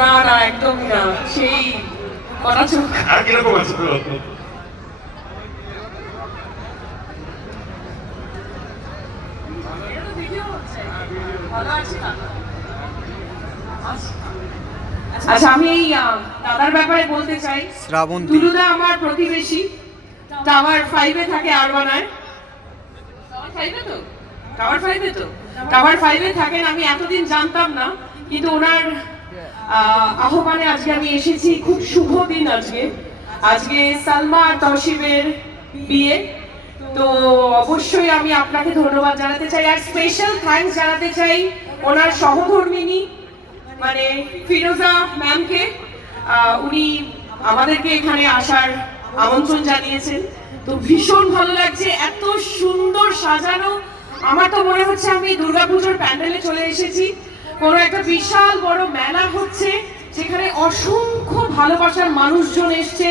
না না একদমই না, সেই কটা চোখ। আর কিরকম আছে? আচ্ছা, আমি এই দাদার ব্যাপারে বলতে চাই। টুলুদা আমার প্রতিবেশী, টাওয়ার 5-এ থাকে আরবানায়। টাওয়ার 5-এ থাকেন। আমি এতদিন জানতাম না, কিন্তু ওনার আহ্বানে আজকে আমি এসেছি। খুব শুভ দিন আজকে সালমা আর তৌসিফের বিয়ে। তো অবশ্যই আমি আপনাকে ধন্যবাদ জানাতে চাই, আর স্পেশাল থ্যাঙ্কস জানাতে চাই ওনার সহধর্মিনী মানে ফিরোজা ম্যামকে। উনি আমাদেরকে এখানে আসার আমন্ত্রণ জানিয়েছেন। তো ভীষণ ভালো লাগছে, এত সুন্দর সাজানো। আমার তো মনে হচ্ছে আমি দুর্গাপুজোর প্যান্ডেলে চলে এসেছি। কোনো একটা বিশাল বড় মেলা হচ্ছে, যেখানে অসংখ্য ভালোবাসার মানুষজন এসছে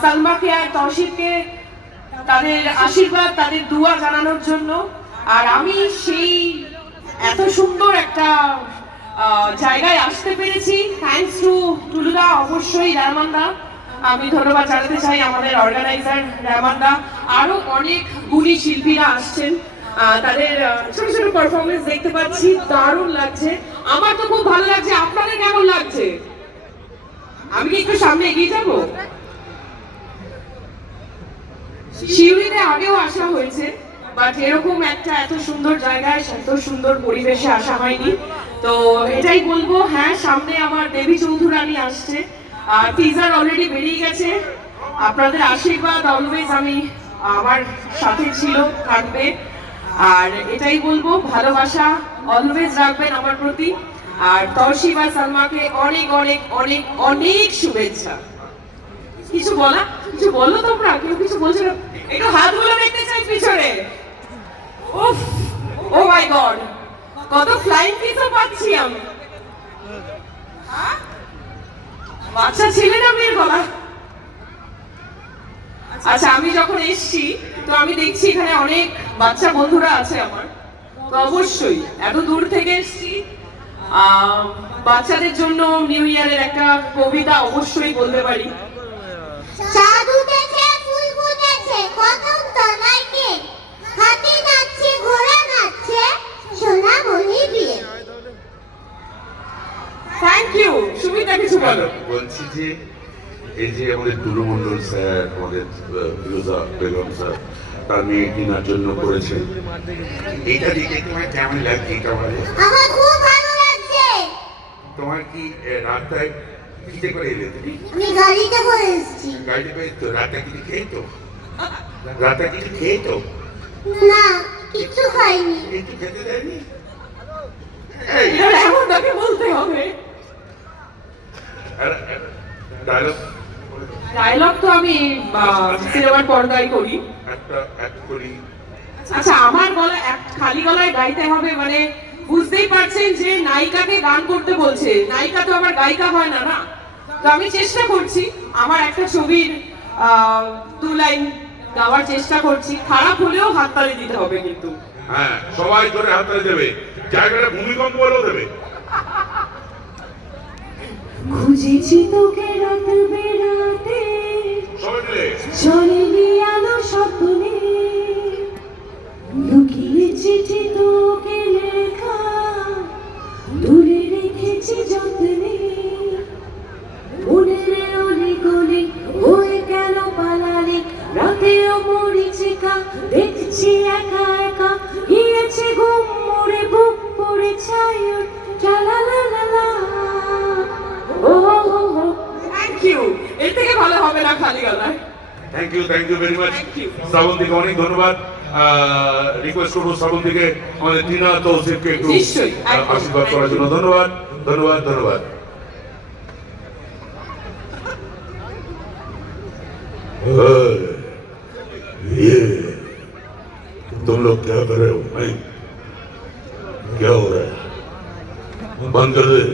সালমাকে আর তৌসিফকে তাদের আশীর্বাদ, তাদের দোয়া জানানোর জন্য। আর আমি সেই এত সুন্দর একটা জায়গায় আসতে পেরেছি থ্যাঙ্কস টু টুলুদা, অবশ্যই রহমানদা। আমি ধন্যবাদ জানাতে চাই আমাদের অর্গানাইজার রহমানদা। আরো অনেক গুণী শিল্পীরা আসছেন, তাদের ছোট ছোট পারফরমেন্স দেখতে পাচ্ছি, দারুণ লাগছে। আমার তো খুব ভালো লাগছে, আপনাদের কেমন লাগছে? আমি কি একটু সামনে এগিয়ে যাব? শিউরিতে আগেও আসা হয়েছে, বাট এরকম একটা এত সুন্দর জায়গায় এত সুন্দর পরিবেশে আসা হয়নি। তো এটাই বলবো, হ্যাঁ সামনে আমার দেবী চৌধুরানী আসছে, আর টিজার অলরেডি বেরিয়ে গেছে। আপনাদের আশীর্বাদ অলওয়েজ আমার সাথে ছিল, থাকবে। আর এটাই বলবো, ভালোবাসা অলওয়েজ রাখবেন আমার প্রতি। আর তৌসিফ আর সালমাকে অনেক অনেক অনেক অনেক শুভেচ্ছা। কিছু বলো তোমরা, কেউ কিছু বলছো না? একটু হাতগুলো দেখতে চাই পিছনে। উফ, ও মাই গড, কত ফ্লাইং কিসও পাচ্ছি আমি। বাচ্চা ছেলে না মেয়ের গলা? আচ্ছা, আমি যখন এসছি তো আমি দেখছি এখানে অনেক বাচ্চা বন্ধুরা আছে আমার। তো অবশ্যই এত দূর থেকে এসছি, বাচ্চাদের জন্য নিউ ইয়ারের একটা কবিতা অবশ্যই বলতে পারি। সাধু দেখে ফুল ফুটেছে, কদম তলায় কে, হাতি নাচছে, ঘোড়া নাচছে, সোনা মনি বিয়ে। Thank you. সুমিতা কিছু বলো। বলছি যে এই যে আমাদের টুলু মন্ডল স্যার, আমাদের ফিরোজা বেগম স্যার তার মেয়ে কেনার জন্য করেছেন, এইটা দেখে তোমার কেমন লাগছে? এটা আমার খুব ভালো লাগছে। তোমার কি রাস্তায় কিসে করে এলে তুমি? আমি গাড়িতে করে এসেছি। গাড়িতে করে তো রাতটা কিছু খেয়েছো? রাতটা কিছু খেয়েছো? না, কিছু খাইনি। একটু খেতে দেয়নি? এমন তাকে বলতে হবে। ডায়লগ তো আমি সিনেমার পর্দায় করি। আচ্ছা, আমার গলা খালি গলায় গাইতে হবে মানে বুঝতেই পারছেন যে নায়িকাকে গান করতে বলছে। নায়িকা তো আমার গায়িকা হয় না, না? তো আমি চেষ্টা করছি, আমার একটা ছবির 2 লাইন গাওয়ার চেষ্টা করছি। খারাপ হলেও হাততালি দিতে হবে কিন্তু। হ্যাঁ, সবাই ধরে হাততালি দেবে, জায়গাটা ভূমিকম্প হলেও দেবে। খুঁজেছি তোকে রাত বেড়াতে, চলেনি আলো স্বপ্নে, লুকিয়ে চিঠি তোকে লেখা, দূরে রেখেছি যত্নে, মনের অলি গলি হয়ে গেল পালালি, রাতেও মরিচিকা দেখছি একা একা, গিয়েছে ঘুম মোরে, বুক পড়ে ছাই চালালালা। Thank you. এর থেকে ভালো হবে না খালি গলায়। Thank you very much. শ্রাবন্তীকে অনেক ধন্যবাদ। রিকোয়েস্ট করবো শ্রাবন্তীকে আমাদের টিনা তৌসিফকে একটু আশীর্বাদ করার জন্য। ধন্যবাদ ধন্যবাদ ধন্যবাদ। ये तुम लोग क्या कर रहे हो? क्या हो रहा है? बंद कर दे।